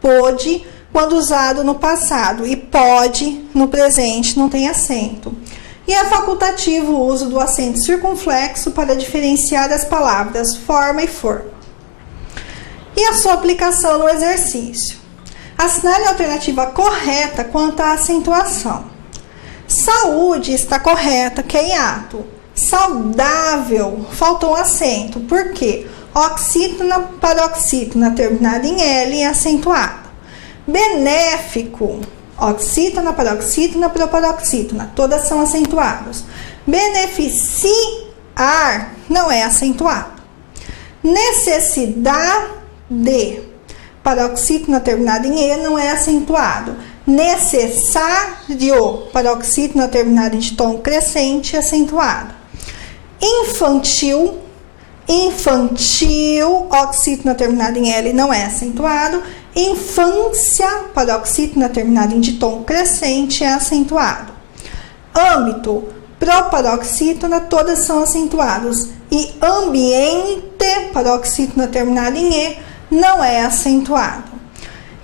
pôde quando usado no passado e pode no presente não tem acento. E é facultativo o uso do acento circunflexo para diferenciar as palavras forma e forma. E a sua aplicação no exercício. Assinale a alternativa correta quanto à acentuação. Saúde está correta, que é hiato. Saudável, faltou um acento. Por quê? Oxítona, paroxítona, terminada em L, acentuada. Benéfico, oxítona, paroxítona, proparoxítona, todas são acentuadas. Beneficiar não é acentuado. Necessidade, paroxítona terminada em E não é acentuado. Necessário, paroxítona terminada em tom crescente, acentuado. Infantil, oxítona terminada em L não é acentuado. Infância, paroxítona terminada em tom crescente, é acentuado. Âmbito, proparoxítona, todas são acentuadas. E ambiente, paroxítona terminada em E, não é acentuado.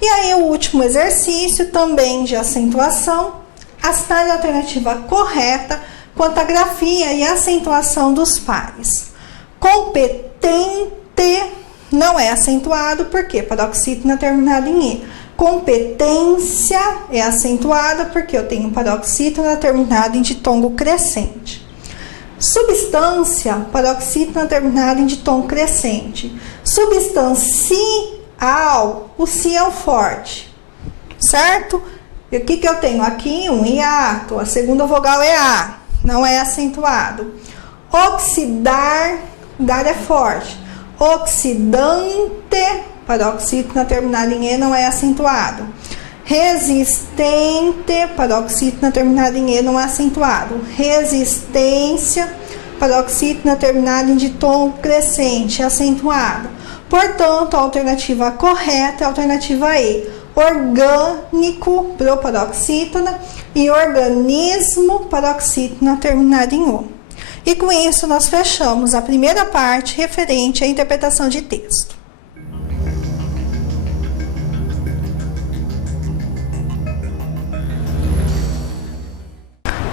E aí o último exercício, também de acentuação, assinale a alternativa correta quanto à grafia e acentuação dos pares. Competente não é acentuado, porque paroxítona terminada em E. Competência é acentuada, porque eu tenho paroxítona terminada em ditongo crescente. Substância, paroxítona terminada em ditongo crescente. Substancial, o si é o forte, certo? E o que eu tenho aqui? Um hiato, a segunda vogal é A, não é acentuado. Oxidar, dar é forte. Oxidante, paroxítona terminada em E, não é acentuado. Resistente, paroxítona terminada em E, não é acentuado. Resistência, paroxítona terminada em tom crescente, acentuado. Portanto, a alternativa correta é a alternativa E. Orgânico, proparoxítona, e organismo, paroxítona terminada em O. E com isso nós fechamos a primeira parte referente à interpretação de texto.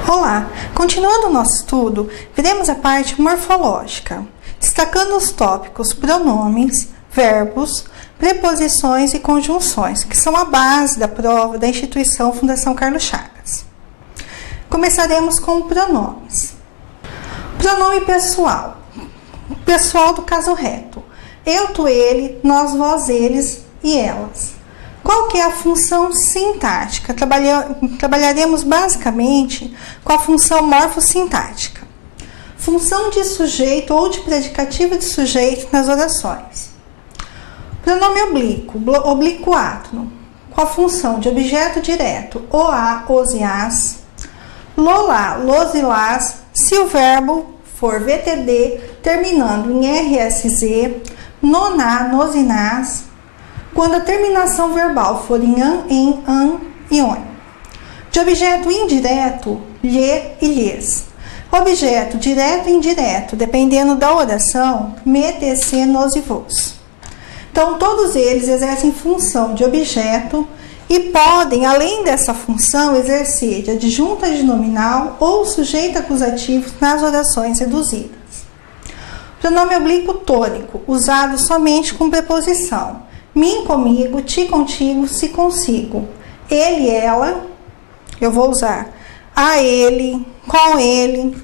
Olá, continuando o nosso estudo, veremos a parte morfológica, destacando os tópicos pronomes, verbos, preposições e conjunções, que são a base da prova da instituição Fundação Carlos Chagas. Começaremos com pronomes. Pronome pessoal. Pessoal do caso reto. Eu, tu, ele, nós, vós, eles e elas. Qual que é a função sintática? Trabalharemos basicamente com a função morfossintática. Função de sujeito ou de predicativo de sujeito nas orações. Pronome oblíquo, obliquátono, com a função de objeto direto, o, a, os e as. Lolá, los e las, se o verbo for VTD, terminando em RSZ, noná, nos e nas, quando a terminação verbal for em an, em, an e on. De objeto indireto, lhe e lhes. Objeto direto e indireto, dependendo da oração, me, tc, nos e vos. Então, todos eles exercem função de objeto e podem, além dessa função, exercer de adjunta de nominal ou sujeito acusativo nas orações reduzidas. Pronome oblíquo tônico, usado somente com preposição. Mim comigo, ti contigo, se consigo. Ele, ela, eu vou usar a ele, com ele,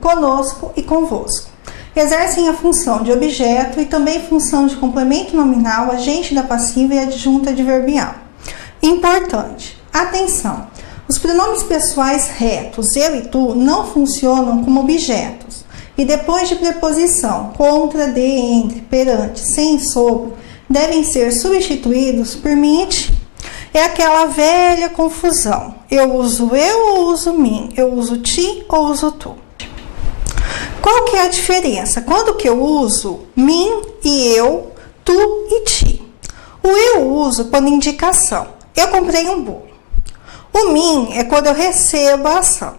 conosco e convosco. Exercem a função de objeto e também função de complemento nominal, agente da passiva e adjunta adverbial. Importante, atenção, os pronomes pessoais retos, eu e tu, não funcionam como objetos. E depois de preposição, contra, de, entre, perante, sem e sobre, devem ser substituídos por mim e ti. É aquela velha confusão. Eu uso eu ou uso mim? Eu uso ti ou uso tu? Qual que é a diferença? Quando que eu uso mim e eu, tu e ti? O eu uso quando indicação. Eu comprei um bolo. O mim é quando eu recebo a ação.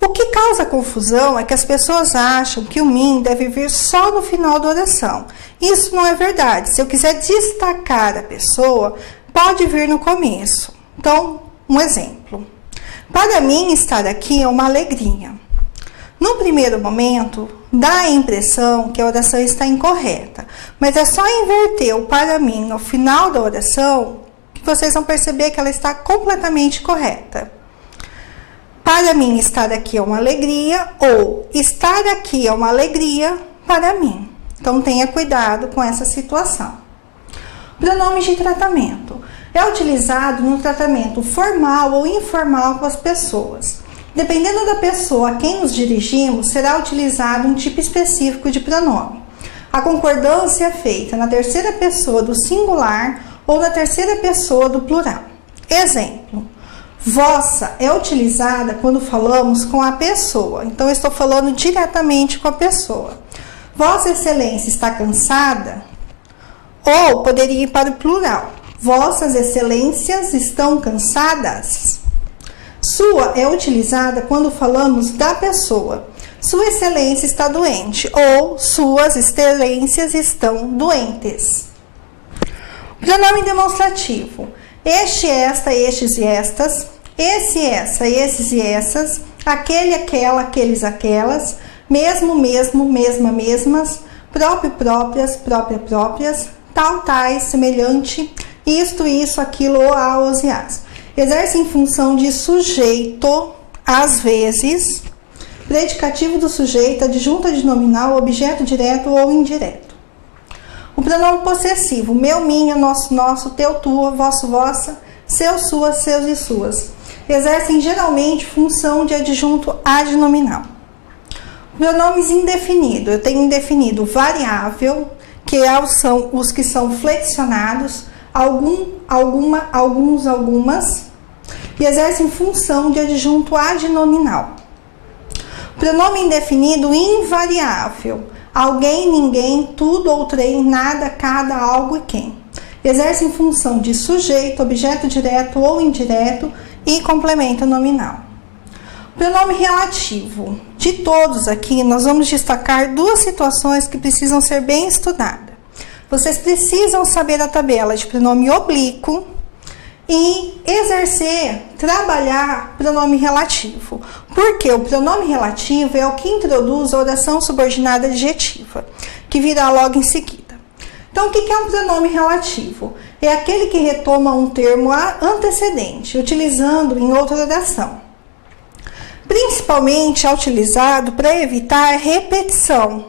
O que causa confusão é que as pessoas acham que o mim deve vir só no final da oração. Isso não é verdade. Se eu quiser destacar a pessoa, pode vir no começo. Então, um exemplo. Para mim, estar aqui é uma alegria. No primeiro momento, dá a impressão que a oração está incorreta, mas é só inverter o para mim no final da oração que vocês vão perceber que ela está completamente correta. Para mim, estar aqui é uma alegria, ou estar aqui é uma alegria para mim. Então, tenha cuidado com essa situação. Pronomes de tratamento. É utilizado no tratamento formal ou informal com as pessoas. Dependendo da pessoa a quem nos dirigimos, será utilizado um tipo específico de pronome. A concordância é feita na terceira pessoa do singular ou na terceira pessoa do plural. Exemplo. Vossa é utilizada quando falamos com a pessoa. Então, eu estou falando diretamente com a pessoa. Vossa Excelência está cansada? Ou poderia ir para o plural. Vossas Excelências estão cansadas? Sua é utilizada quando falamos da pessoa. Sua Excelência está doente. Ou Suas Excelências estão doentes. Pronome demonstrativo. Este, esta, estes e estas, esse, essa, esses e essas, aquele, aquela, aqueles, aquelas, mesmo, mesmo, mesma, mesmas, próprio, próprias, própria, próprias, tal, tais, semelhante, isto, isso, aquilo, ou a, os e as. Exerce em função de sujeito, às vezes, predicativo do sujeito, adjunto adnominal, objeto direto ou indireto. O pronome possessivo, meu, minha, nosso, nosso, teu, tua, vosso, vossa, seu, suas, seus e suas. Exercem geralmente função de adjunto adnominal. Pronomes indefinidos. Eu tenho indefinido variável, que são os que são flexionados, algum, alguma, alguns, algumas, e exercem função de adjunto adnominal. Pronome indefinido invariável. Alguém, ninguém, tudo, outrem, nada, cada, algo e quem. Exercem função de sujeito, objeto direto ou indireto e complemento nominal. Pronome relativo. De todos aqui, nós vamos destacar duas situações que precisam ser bem estudadas. Vocês precisam saber a tabela de pronome oblíquo e exercer, trabalhar pronome relativo. Porque o pronome relativo é o que introduz a oração subordinada adjetiva, que virá logo em seguida. Então, o que é um pronome relativo? É aquele que retoma um termo antecedente, utilizando em outra oração. Principalmente é utilizado para evitar repetição.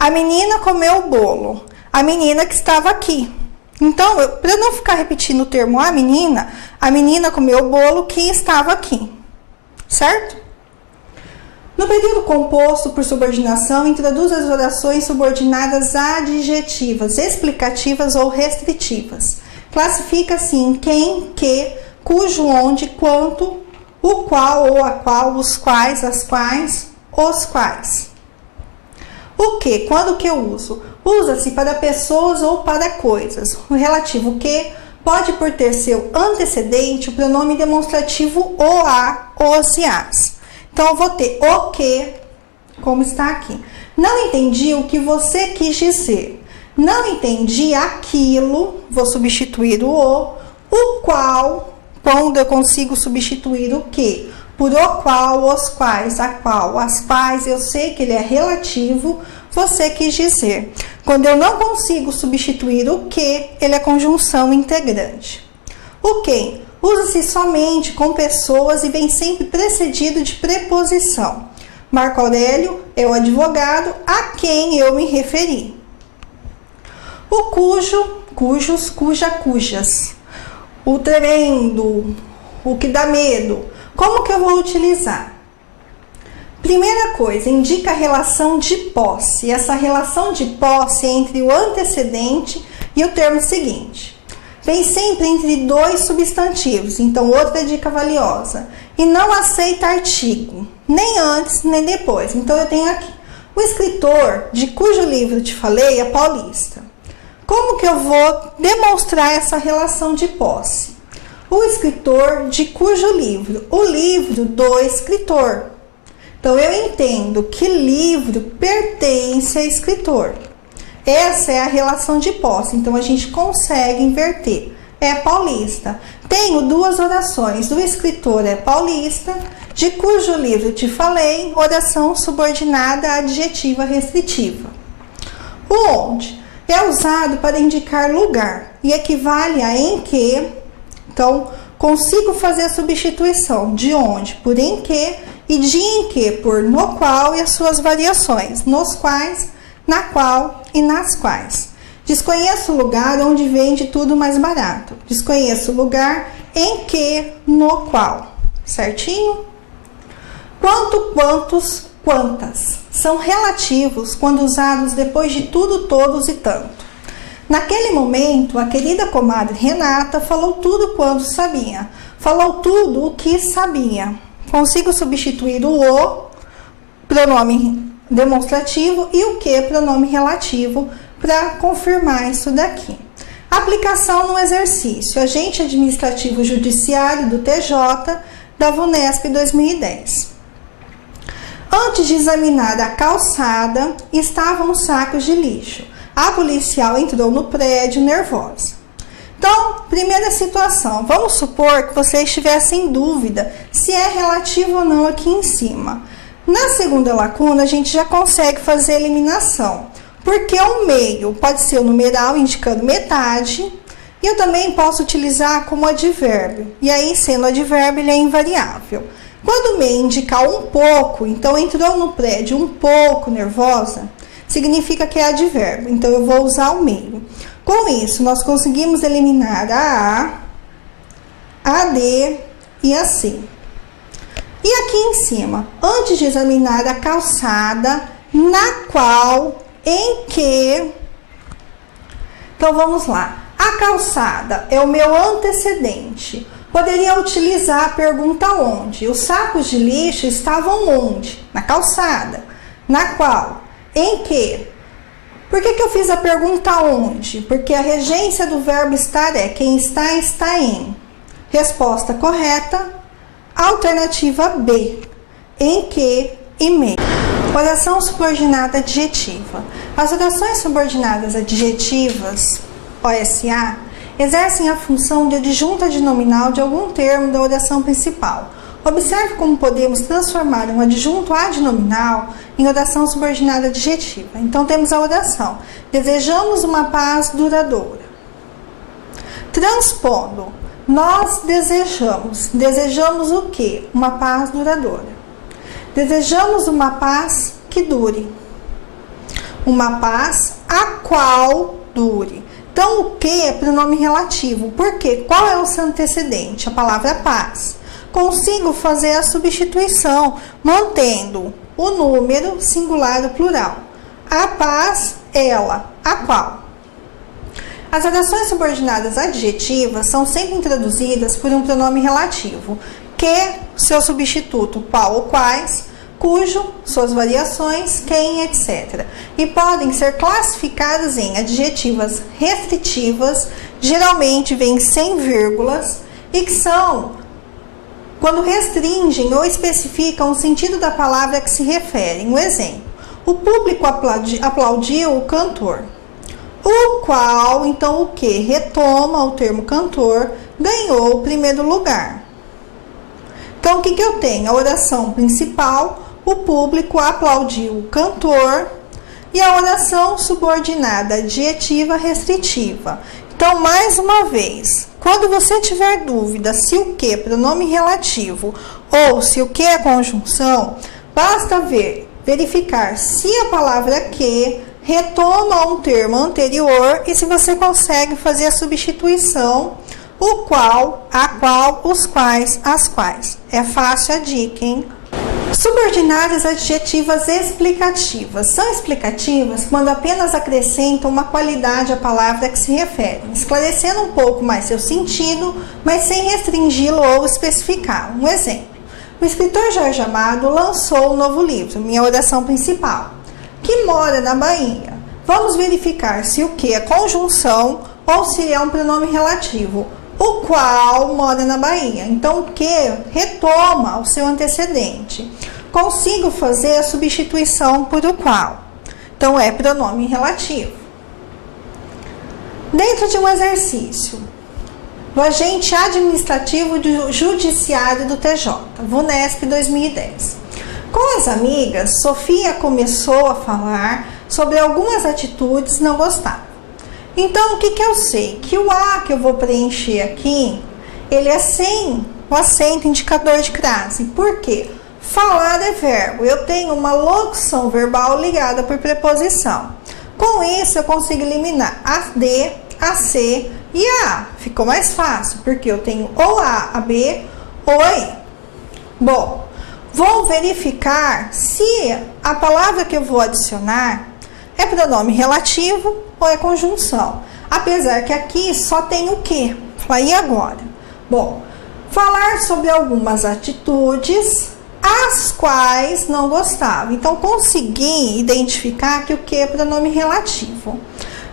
A menina comeu o bolo. A menina que estava aqui. Então, para não ficar repetindo o termo a menina comeu o bolo que estava aqui. Certo? No período composto por subordinação, introduz as orações subordinadas adjetivas, explicativas ou restritivas. Classifica-se em quem, que, cujo, onde, quanto, o qual ou a qual, os quais, as quais, os quais. O que? Quando que eu uso? Usa-se para pessoas ou para coisas. O relativo que pode por ter seu antecedente o pronome demonstrativo o, a, os e as. Então, eu vou ter o que, como está aqui. Não entendi o que você quis dizer. Não entendi aquilo, vou substituir o qual, quando eu consigo substituir o que? Por o qual, os quais, a qual, as quais, eu sei que ele é relativo, você quis dizer. Quando eu não consigo substituir o que, ele é conjunção integrante. O quem? Usa-se somente com pessoas e vem sempre precedido de preposição. Marco Aurélio é o advogado a quem eu me referi. O cujo, cujos, cuja, cujas. O tremendo, o que dá medo. Como que eu vou utilizar? Primeira coisa, indica a relação de posse. Essa relação de posse é entre o antecedente e o termo seguinte. Vem sempre entre dois substantivos, então outra dica valiosa. E não aceita artigo, nem antes nem depois. Então eu tenho aqui, o escritor de cujo livro te falei é paulista. Como que eu vou demonstrar essa relação de posse? O escritor de cujo livro? O livro do escritor. Então, eu entendo que livro pertence a escritor. Essa é a relação de posse, então a gente consegue inverter. É paulista. Tenho duas orações. O escritor é paulista, de cujo livro te falei, oração subordinada adjetiva restritiva. O onde é usado para indicar lugar e equivale a em que. Então, consigo fazer a substituição de onde por em que e de em que por no qual e as suas variações, nos quais, na qual e nas quais. Desconheço o lugar onde vende tudo mais barato. Desconheço o lugar em que, no qual. Certinho? Quanto, quantos, quantas. São relativos quando usados depois de tudo, todos e tanto. Naquele momento, a querida comadre Renata falou tudo quanto sabia. Falou tudo o que sabia. Consigo substituir o pronome demonstrativo e o que pronome relativo para confirmar isso daqui. Aplicação no exercício. Agente administrativo judiciário do TJ da VUNESP 2010. Antes de examinar a calçada, estavam os sacos de lixo. A policial entrou no prédio nervosa. Então, primeira situação, vamos supor que você estivesse em dúvida se é relativo ou não aqui em cima. Na segunda lacuna, a gente já consegue fazer a eliminação, porque o meio pode ser o numeral indicando metade, e eu também posso utilizar como advérbio, e aí, sendo advérbio, ele é invariável. Quando o meio indicar um pouco, então entrou no prédio um pouco nervosa, significa que é advérbio, então eu vou usar o meio. Com isso, nós conseguimos eliminar a D e a C. E aqui em cima, antes de examinar a calçada, na qual, em que... Então, vamos lá. A calçada é o meu antecedente. Poderia utilizar a pergunta onde. Os sacos de lixo estavam onde? Na calçada. Na qual? Em que? Por que eu fiz a pergunta onde? Porque a regência do verbo estar é quem está, está em. Resposta correta, alternativa B. Em que e meio. Oração subordinada adjetiva. As orações subordinadas adjetivas, OSA, exercem a função de adjunta adnominal de algum termo da oração principal. Observe como podemos transformar um adjunto adnominal em oração subordinada adjetiva. Então, temos a oração: desejamos uma paz duradoura. Transpondo, nós desejamos. Desejamos o quê? Uma paz duradoura. Desejamos uma paz que dure. Uma paz a qual dure. Então, o que é pronome relativo? Por quê? Qual é o seu antecedente? A palavra paz. Consigo fazer a substituição, mantendo o número singular ou plural. A paz, ela, a qual. As orações subordinadas adjetivas são sempre introduzidas por um pronome relativo, que, seu substituto, qual ou quais, cujo, suas variações, quem, etc. E podem ser classificadas em adjetivas restritivas, geralmente vêm sem vírgulas, e que são quando restringem ou especificam o sentido da palavra a que se referem. Um exemplo: o público aplaudiu o cantor. O qual, então o que? Retoma o termo cantor, ganhou o primeiro lugar. Então, o que eu tenho? A oração principal, o público aplaudiu o cantor, e a oração subordinada adjetiva restritiva. Então, mais uma vez, quando você tiver dúvida se o que é pronome relativo ou se o que é conjunção, basta verificar se a palavra que retoma um termo anterior e se você consegue fazer a substituição, o qual, a qual, os quais, as quais. É fácil a dica, hein? Subordinadas adjetivas explicativas. São explicativas quando apenas acrescentam uma qualidade à palavra a que se referem, esclarecendo um pouco mais seu sentido, mas sem restringi-lo ou especificá-lo. Um exemplo: o escritor Jorge Amado lançou um novo livro, Minha Oração Principal, que mora na Bahia. Vamos verificar se o que é conjunção ou se é um pronome relativo. O qual mora na Bahia. Então, o que retoma o seu antecedente. consigo fazer a substituição por o qual. Então, é pronome relativo. Dentro de um exercício do agente administrativo do judiciário do TJ, VUNESP 2010. Com as amigas, Sofia começou a falar sobre algumas atitudes não gostáveis. Então, o que eu sei? Que o A que eu vou preencher aqui, ele é sem o acento indicador de crase. Por quê? Falar é verbo. Eu tenho uma locução verbal ligada por preposição. Com isso, eu consigo eliminar a D, a C e a A. Ficou mais fácil, porque eu tenho ou a B ou a E. Bom, vou verificar se a palavra que eu vou adicionar é pronome relativo ou é conjunção. Apesar que aqui só tem o que. E agora? Bom, falar sobre algumas atitudes as quais não gostava. Então, consegui identificar que o que é pronome relativo.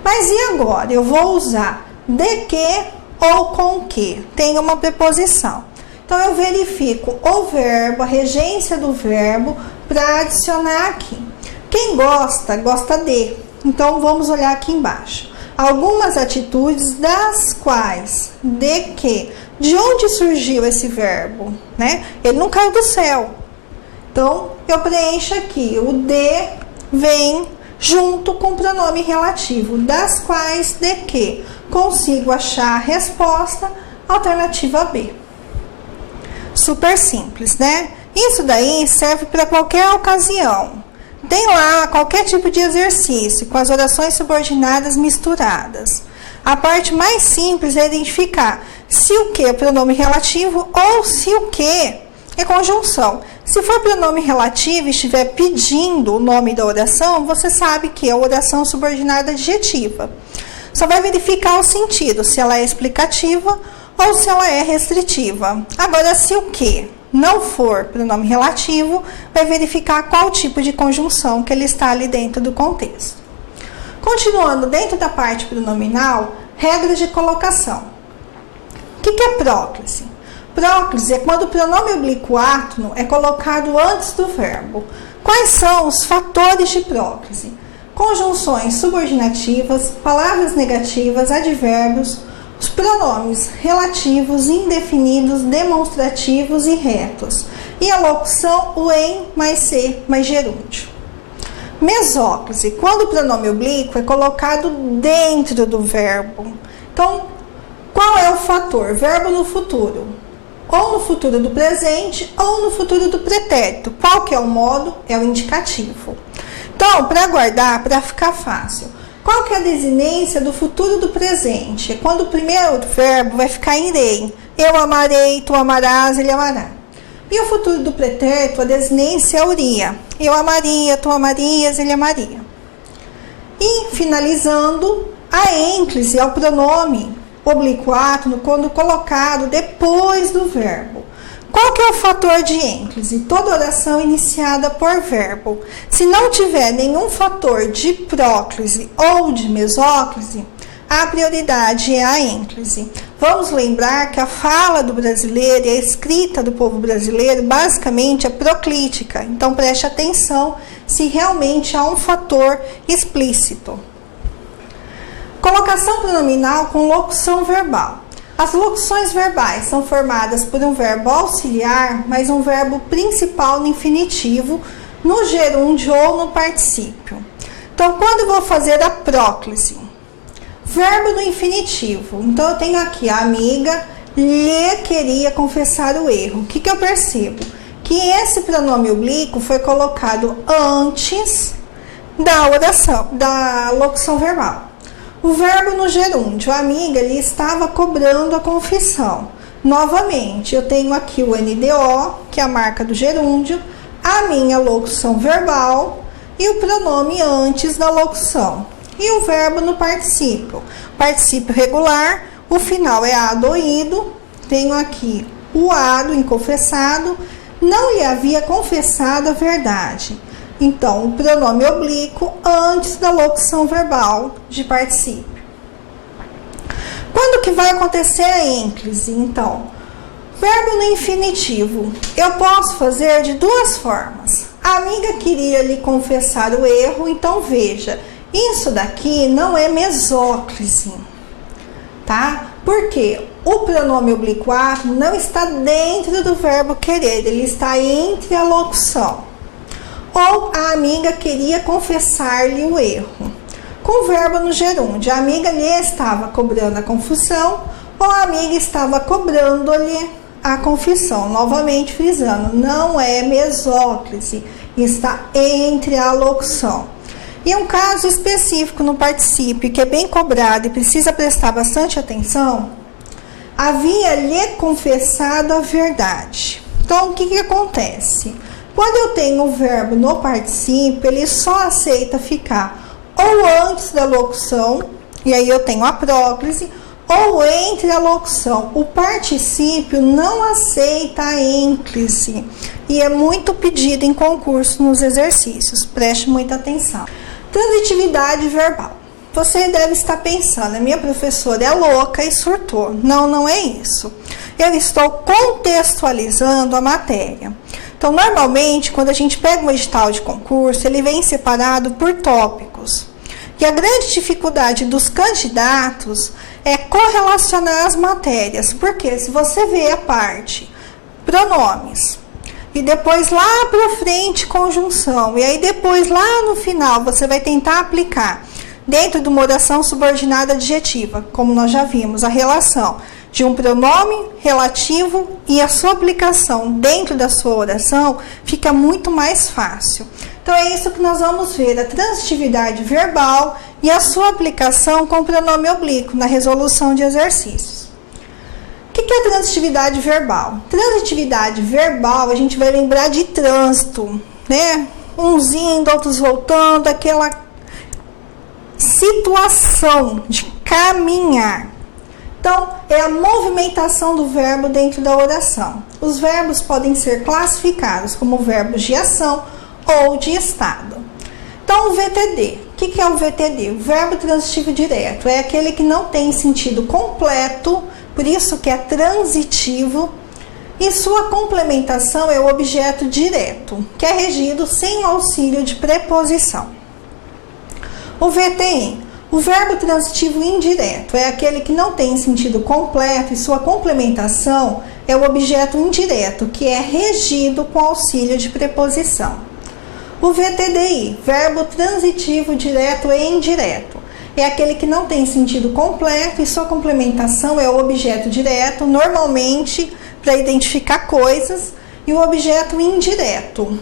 Mas e agora? Eu vou usar de que ou com que. Tem uma preposição. Então, eu verifico o verbo, a regência do verbo, para adicionar aqui. Quem gosta, gosta de. Então, vamos olhar aqui embaixo. Algumas atitudes das quais, de que. De onde surgiu esse verbo? Né? Ele não caiu do céu. Então, eu preencho aqui. O de vem junto com o pronome relativo, das quais, de que. Consigo achar a resposta, alternativa B. Super simples, né? Isso daí serve para qualquer ocasião. Tem lá qualquer tipo de exercício, com as orações subordinadas misturadas. A parte mais simples é identificar se o que é pronome relativo ou se o que é conjunção. Se for pronome relativo e estiver pedindo o nome da oração, você sabe que é oração subordinada adjetiva. Só vai verificar o sentido, se ela é explicativa ou se ela é restritiva. Agora, se o que não for pronome relativo, vai verificar qual tipo de conjunção que ele está ali dentro do contexto. Continuando dentro da parte pronominal, regras de colocação. O que é próclise? Próclise é quando o pronome oblíquo átono é colocado antes do verbo. Quais são os fatores de próclise? Conjunções subordinativas, palavras negativas, advérbios, os pronomes relativos, indefinidos, demonstrativos e retos. E a locução, o em mais ser mais gerúndio. Mesóclise, quando o pronome oblíquo é colocado dentro do verbo. Então, qual é o fator? Verbo no futuro. Ou no futuro do presente, ou no futuro do pretérito. Qual que é o modo? É o indicativo. Então, para guardar, para ficar fácil, qual que é a desinência do futuro do presente? É quando o primeiro verbo vai ficar em irei. Eu amarei, tu amarás, ele amará. E o futuro do pretérito, a desinência é uria. Eu amaria, tu amarias, ele amaria. E, finalizando, a ênclise é o pronome oblíquo átono quando colocado depois do verbo. Qual que é o fator de ênclise? Toda oração iniciada por verbo. Se não tiver nenhum fator de próclise ou de mesóclise, a prioridade é a ênclise. Vamos lembrar que a fala do brasileiro e a escrita do povo brasileiro basicamente é proclítica. Então preste atenção se realmente há um fator explícito. Colocação pronominal com locução verbal. As locuções verbais são formadas por um verbo auxiliar, mais um verbo principal no infinitivo, no gerúndio ou no particípio. Então, quando eu vou fazer a próclise? Verbo no infinitivo. Então, eu tenho aqui a amiga lhe queria confessar o erro. O que eu percebo? Que esse pronome oblíquo foi colocado antes da oração, da locução verbal. O verbo no gerúndio, a amiga lhe estava cobrando a confissão. Novamente, eu tenho aqui o NDO, que é a marca do gerúndio, a minha locução verbal e o pronome antes da locução. E o verbo no particípio. Particípio regular, o final é adoído, tenho aqui o ado, inconfessado, não lhe havia confessado a verdade. Então, o pronome oblíquo antes da locução verbal de particípio. Quando que vai acontecer a ênclise? Então, Verbo no infinitivo. Eu posso fazer de duas formas. A amiga queria lhe confessar o erro, então veja, isso daqui não é mesóclise, tá? Porque o pronome oblíquo a não está dentro do verbo querer, ele está entre a locução. Ou a amiga queria confessar-lhe o erro. Com o verbo no gerúndio, a amiga lhe estava cobrando a confissão ou a amiga estava cobrando-lhe a confissão. Novamente frisando, não é mesóclise, está entre a locução. E um caso específico no particípio que é bem cobrado e precisa prestar bastante atenção, havia lhe confessado a verdade. Então, o que acontece? Quando eu tenho o verbo no particípio, ele só aceita ficar ou antes da locução, e aí eu tenho a próclise, ou entre a locução. O particípio não aceita a ênclise e é muito pedido em concurso nos exercícios. Preste muita atenção. Transitividade verbal. Você deve estar pensando, a minha professora é louca e surtou. Não, não é isso. Eu estou contextualizando a matéria. Então, normalmente, quando a gente pega um edital de concurso, ele vem separado por tópicos. E a grande dificuldade dos candidatos é correlacionar as matérias. Porque se você vê a parte pronomes, e depois lá para frente conjunção, e aí depois lá no final você vai tentar aplicar dentro de uma oração subordinada adjetiva, como nós já vimos, a relação de um pronome relativo e a sua aplicação dentro da sua oração fica muito mais fácil. Então é isso que nós vamos ver, a transitividade verbal e a sua aplicação com o pronome oblíquo na resolução de exercícios. O que é transitividade verbal? Transitividade verbal, a gente vai lembrar de trânsito, né? Uns indo, outros voltando, aquela situação de caminhar. Então, é a movimentação do verbo dentro da oração. Os verbos podem ser classificados como verbos de ação ou de estado. Então, o VTD. O que é o VTD? O verbo transitivo direto. É aquele que não tem sentido completo, por isso que é transitivo, e sua complementação é o objeto direto, que é regido sem auxílio de preposição. O VTI, o verbo transitivo indireto, é aquele que não tem sentido completo e sua complementação é o objeto indireto, que é regido com auxílio de preposição. O VTDI, verbo transitivo direto e indireto, é aquele que não tem sentido completo e sua complementação é o objeto direto, normalmente para identificar coisas, e o objeto indireto.